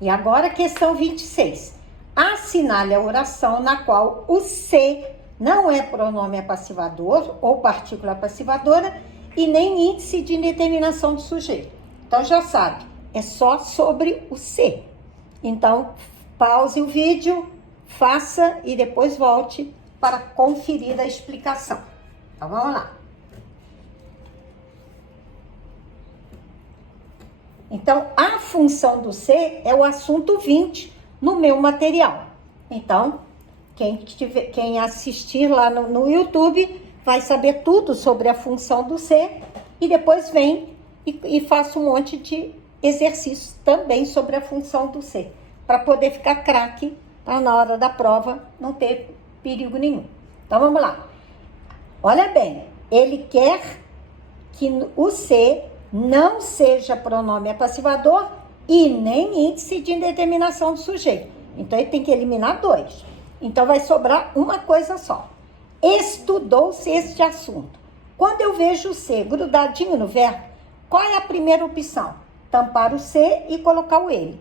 E agora, questão 26. Assinale a oração na qual o ser não é pronome apassivador ou partícula apassivadora e nem índice de indeterminação do sujeito. Então, já sabe, é só sobre o ser. Então, pause o vídeo, faça e depois volte para conferir a explicação. Então, vamos lá. Então, a função do ser é o assunto 20 no meu material. Então, quem assistir lá no YouTube vai saber tudo sobre a função do ser e depois vem e faça um monte de exercícios também sobre a função do ser, para poder ficar craque, para na hora da prova não ter perigo nenhum. Então, vamos lá. Olha bem, ele quer que o ser não seja pronome apassivador e nem índice de indeterminação do sujeito. Então, ele tem que eliminar 2. Então, vai sobrar uma coisa só. Estudou-se este assunto. Quando eu vejo o ser grudadinho no verbo, qual é a primeira opção? Tampar o ser e colocar o ele.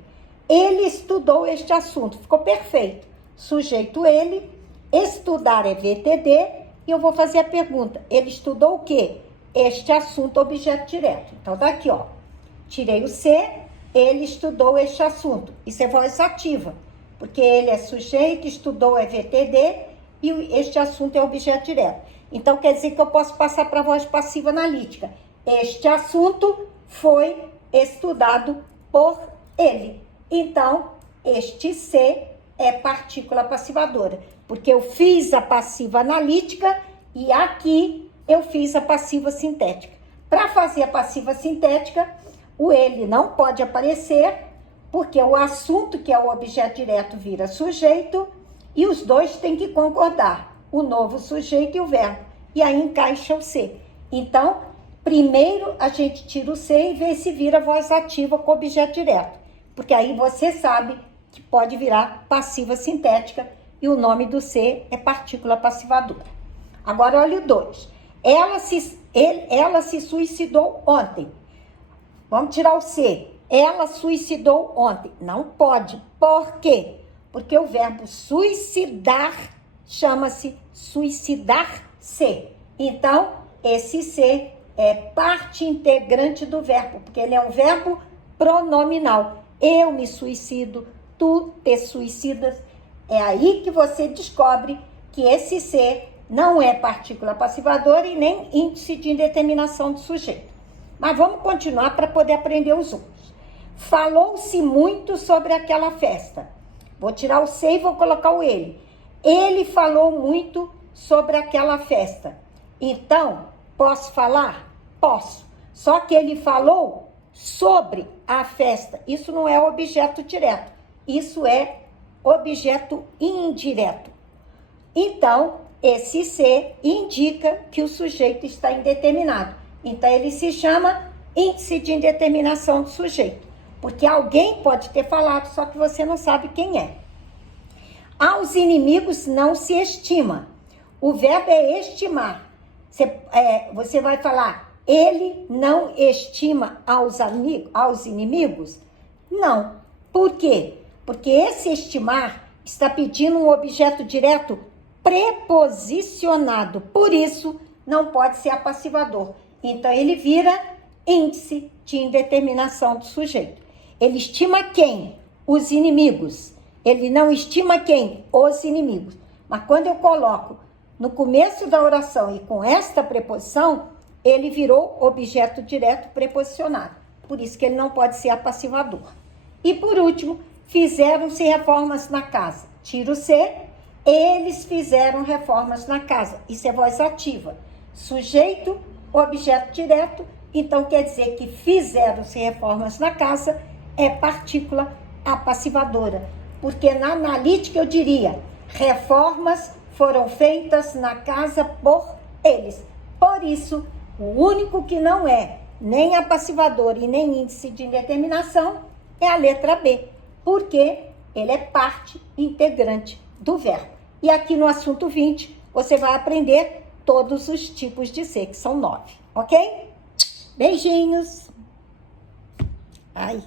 Ele estudou este assunto. Ficou perfeito. Sujeito ele, estudar é VTD, e eu vou fazer a pergunta. Ele estudou o quê? Este assunto, objeto direto. Então, tá aqui, ó. Tirei o ser, ele estudou este assunto. Isso é voz ativa, porque ele é sujeito, estudou é VTD, e este assunto é objeto direto. Então, quer dizer que eu posso passar para a voz passiva analítica. Este assunto foi estudado por ele. Então, este ser é partícula passivadora, porque eu fiz a passiva analítica e aqui eu fiz a passiva sintética. Para fazer a passiva sintética, o ele não pode aparecer, porque o assunto, que é o objeto direto, vira sujeito, e os dois têm que concordar, o novo sujeito e o verbo, e aí encaixa o ser. Então, primeiro a gente tira o ser e vê se vira voz ativa com objeto direto, porque aí você sabe que pode virar passiva sintética e o nome do ser é partícula passivadora. Agora, olha o 2. Ela se suicidou ontem. Vamos tirar o ser. Ela suicidou ontem. Não pode. Por quê? Porque o verbo suicidar chama-se suicidar-se. Então, esse ser é parte integrante do verbo, porque ele é um verbo pronominal. Eu me suicido, tu te suicidas. É aí que você descobre que esse ser não é partícula passivadora e nem índice de indeterminação do sujeito. Mas vamos continuar para poder aprender os outros. Falou-se muito sobre aquela festa. Vou tirar o ser e vou colocar o ele. Ele falou muito sobre aquela festa. Então, posso falar? Posso. Só que ele falou sobre a festa. Isso não é objeto direto. Isso é objeto indireto. Então, esse ser indica que o sujeito está indeterminado. Então, ele se chama índice de indeterminação do sujeito. Porque alguém pode ter falado, só que você não sabe quem é. Aos inimigos não se estima. O verbo é estimar. Você vai falar, ele não estima aos inimigos? Não. Por quê? Porque esse estimar está pedindo um objeto direto preposicionado. Por isso, não pode ser apassivador. Então, ele vira índice de indeterminação do sujeito. Ele estima quem? Os inimigos. Ele não estima quem? Os inimigos. Mas quando eu coloco no começo da oração e com esta preposição, ele virou objeto direto preposicionado. Por isso que ele não pode ser apassivador. E por último, fizeram-se reformas na casa. Tira o ser. Eles fizeram reformas na casa. Isso é voz ativa. Sujeito, objeto direto. Então, quer dizer que fizeram-se reformas na casa é partícula apassivadora. Porque na analítica eu diria, reformas foram feitas na casa por eles. Por isso, o único que não é nem apassivador e nem índice de indeterminação é a letra B. Porque ele é parte integrante do verbo. E aqui no assunto 20, você vai aprender todos os tipos de ser, que são 9, ok? Beijinhos! Ai!